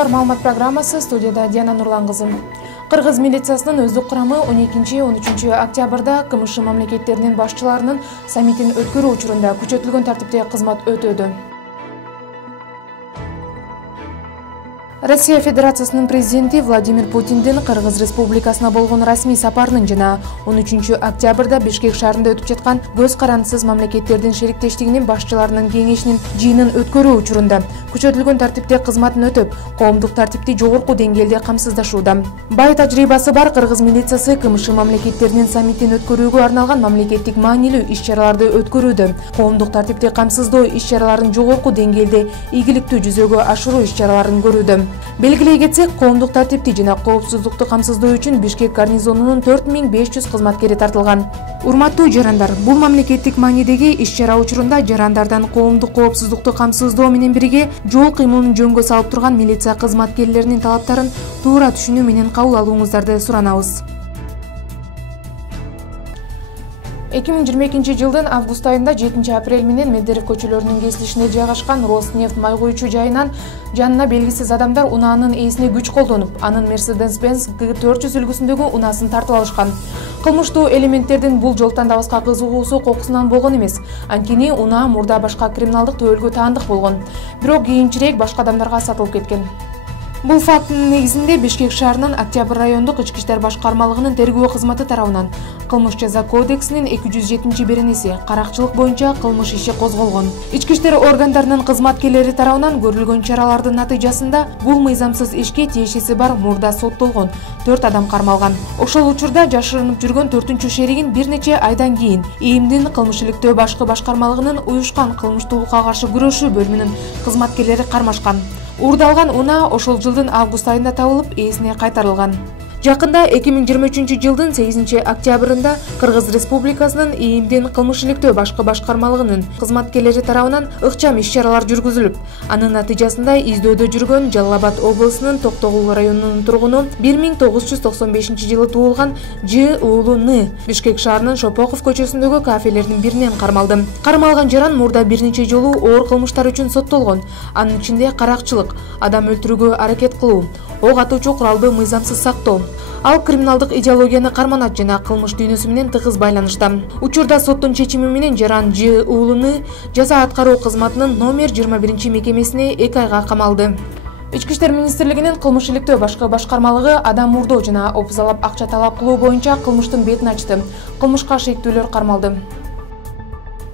Армысыңар маалымат программасы, студияда Диана Нурлан кызы. Кыргыз милициясынын өздүк курамы 12-13 октябрда КМШ мамлекеттеринин башчыларынын саммитин өткөрүү учурунда күчөтүлгөн тартипте кызмат өтөдү. Россия Федерациясынын президенти Владимир Путиндин Кыргыз Республикасына болгон расмий сапарынын жана 13 октябрда Бишкек шаарында өтүп жаткан көз карандысыз мамлекеттердин шериктештигинин башчыларынын кеңешинин жыйынын өткөрүү учурунда күчөтүлгөн тартипте кызматын өтөп, коомдук тартипти жогорку деңгээлде камсыздашууда. Бай тажрыйбасы бар Кыргыз милициясы КМШ мамлекеттеринин саммитин өткөрүүгө арналган мамлекеттик маанилүү иш-чараларды өткөрүүдө, коомдук тартипти камсыздоо иш-чараларын жогорку деңгээлде ийгиликтүү жүзөгө ашыруу иш-чараларын көрүүдө. Белгилей кетсек, коомдук тартипти жана коопсуздукту камсыздоо үчүн Бишкек гарнизонунун 4500 кызматкери тартылган. Урматтуу жарандар, бул мамлекеттик маанидеги иш-чара учурунда жарандардан коомдук коопсуздукту камсыздоо менен бирге жол кыймылын жөнгө салып турган милиция кызматкерлеринин талаптарын туура түшүнүү менен кабыл алууңуздарды суранабыз. 2022 жылдын август айында 7 апрель менен Медерев көчөлөрүнүн кесилишинде жайгашкан Роснефть май куючу жайынан жанына белгисиз адамдар унаанын ээсине күч колдонуп, анын Mercedes-Benz G400 үлгүсүндөгү унаасын тартып алышкан. Кылмыштуу элементтердин бул жолтан да башка кызыгуусу кокусунан болгон эмес. Анткени унаа мурда башка криминалдык төбөлгө таандык болгон. Бирок кийинчерээк башка адамдарга сатылып кеткен. Бул фактынын негизинде Бишкек шаарынын Октябрь райондук ички иштер башкармалыгынын тергөө кызматы тарабынан Кылмыш жаза кодексинин 207 беренеси каракчылык боюнча кылмыш иши козголгон. Ички иштер органдарынын кызматкерлери тарабынан көрүлгөн чаралардын натыйжасында бул мыйзамсыз ишке тиешеси бар мурда соттолгон 4 адам кармалган. Ошол учурда жашырынып жүргөн 4-чү шеригин бир нече айдан кийин ИИМдин кылмыш иликтөө башкы башкармалыгынын уюшкан кылмыштуулукка каршы күрөшүү бөлүмүнүн кызматкерлери кармашкан. Уурдалган унаа ошол жылдын август айында табылып, ээсине кайтарылган. Жакында 2023 жылдын 8 октябрында Кыргыз Республикасынын ИИМдин кылмыш иликтөө башкы башкармалыгынын кызматкерлери тарабынан ыкчам иш-чаралар жүргүзүлүп, анын натыйжасында издөөдө жүргөн Жалал Абад облусунун Токтогул районунун тургуну 1995 жылы туулган Ж. уулу Н. Бишкек шаарынын Шопоков көчөсүндөгү кафелердин биринен кармалды. Кармалган жаран мурда бир нече жолу оор кылмыштар үчүн соттолгон. Анын ичинде каракчылык, адам өлтүрүүгө аракет кылуу, ок атуучу куралды мыйзамсыз сактоо. Ал криминалдык идеологияны карманат жана кылмыш дүйнөсү менен тыгыз байланышта. Учурда соттун чечими менен жаран Ж. уулу Н. жаза аткаруу кызматынын номер 21 мекемесине 2 айга камалды. Ички иштер министрлигинин кылмыш иликтөө башкы башкармалыгы адам мурдоо жана опузалап акча талап кылуу боюнча кылмыштын бетин ачты. Кылмышка шектүүлөр кармалды.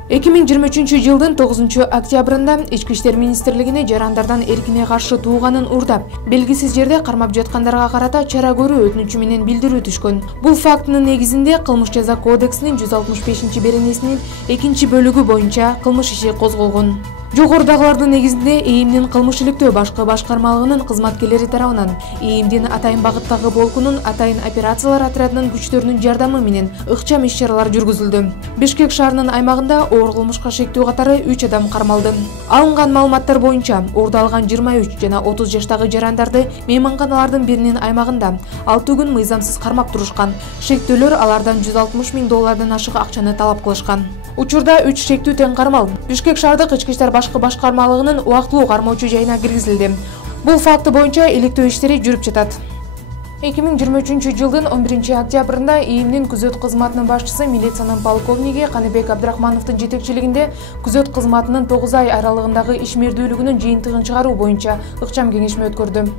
2023 жылдын 9 октябрында Ички иштер министрлигине жарандардан эркине каршы тууганын урдап, белгисиз жерде кармап жаткандарга карата чара көрүү өтүнүчү менен билдирүү түшкөн. Бул фактынын негизинде Кылмыш жаза кодексинин 165 беренесинин 2 бөлүгү боюнча кылмыш иши козголгон. Жогорудагылардын негизинде ИИМдин кылмыш иликтөө башкы башкармалыгынын кызматкерлери тарабынан ИИМдин атайын багыттагы полкунун атайын операциялар отрядынын күчтөрүнүн жардамы менен ыкчам иш-чаралар жүргүзүлдү. Бишкек шаарынын аймагында оор кылмышка шектүү катары 3 адам кармалды. Алынган маалыматтар боюнча уурдалган 23 жана 30 жаштагы жарандарды мейманканалардын биринин аймагында 6 күн мыйзамсыз кармап турушкан. Шектүүлөр алардан $160,000 ашык акчаны талап кылышкан. Учурда 3 шектүү тең кармал Бишкек шаардык ички иштер башкы башкармалыгынын убактылуу кармоочу жайына киргизилди. Бул факты боюнча иликтөө иштери жүрүп жатат. 2023 жылдын 11 октябрында ИИМдин күзөт кызматынын башчысы милициянын полковниги Каныбек Абдрахмановдун жетекчилигинде күзөт кызматынын 9 ай аралыгындагы ишмердүүлүгүнүн жыйынтыгын чыгаруу боюнча ыкчам кеңешме өткөрдү.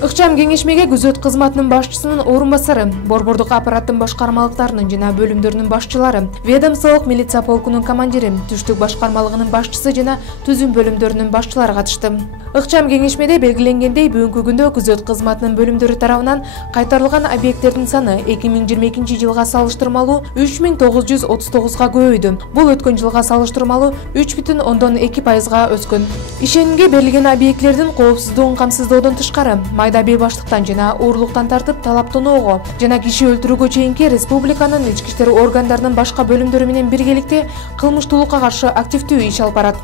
Ыкчам кеңешмеге күзөт кызматынын башчысынын орун басары, борбордук аппараттын башкармалыктарынын жана бөлүмдөрүнүн башчылары, ведомстволук милиция полкунун командири, түштүк башкармалыгынын башчысы жана түзүм бөлүмдөрүнүн башчылары катышты. Ыкчам кеңешмеде белгиленгендей, бүгүнкү күндө күзөт кызматынын бөлүмдөрү тарабынан кайтарылган объекттердин саны 2022 жылга салыштырмалуу 3939га көбөйдү. Бул өткөн жылга салыштырмалуу 3,2%га өскөн. Ишенимге берилген объектлердин коопсуздугун камсыздоодон тышкары, майда бейбаштыктан жана уурлуктан тартып талаптоноого жана киши өлтүрүүгө чейинки республиканын ички иштер органдарынын башка бөлүмдөрү менен биргеликте кылмыштуулукка каршы активдүү иш алып барат.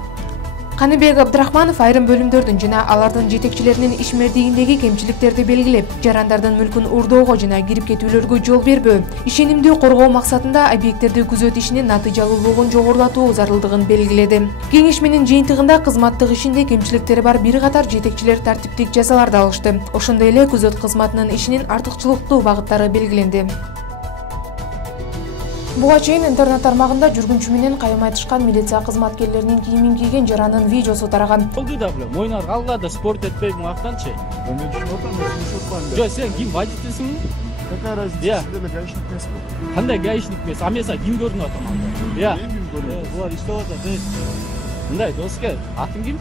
Каныбек Абдрахманов айрым бөлүмдөрдүн жана алардын жетекчилеринин ишмердигиндеги кемчиликтерди белгилеп, жарандардын мүлкүн урдоого жана кирип кетүүлөргө жол бербөө, ишенимди коргоо максатында объекттерди күзөт ишинин натыйжалуулугун жогорулатуу зарылдыгын белгиледи. Кеңешменин жыйынтыгында кызматтык ишинде кемчиликтери бар бир катар жетекчилер тартиптик жазаларды алышты. Ошондой эле күзөт кызматынын ишинин артыкчылыктуу багыттары белгиленди. Буга чейин интернет тармагында жүргүнчү менен кайым айтышкан милиция кызматкерлеринин кийимин кийген жаранын видеосу тараган. Болду да бля, мойнар калгыла да спорт этпей мактанчы. Мен түшүнүп атам, мен түшүнүп атпайм. Жок, сен ким водительсиңби? Какая разница? Сиз деле гаишник эмеспи? Кандай гаишник эмес? А мен сага ким көрүнүп атам анда? Я. Мен ким көрүнүп? Булар иштеп атат. Мындай доска, атың ким?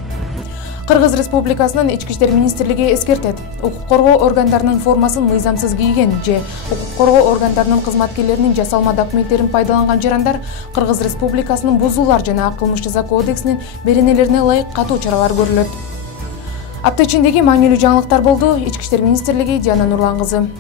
Кыргыз Республикасынын Ички иштер министрлиги эскертет. Укук коргоо органдарынын формасын мыйзамсыз кийген же укук коргоо органдарынын кызматкерлеринин жасалма документтерин пайдаланган жарандар Кыргыз Республикасынын бузуулар жана кылмыш жаза кодексинин беренелерине ылайык катуу чаралар көрүлөт. Апта ичиндеги маанилүү жаңылыктар болду. Ички иштер министрлиги Диана Нурлан кызы.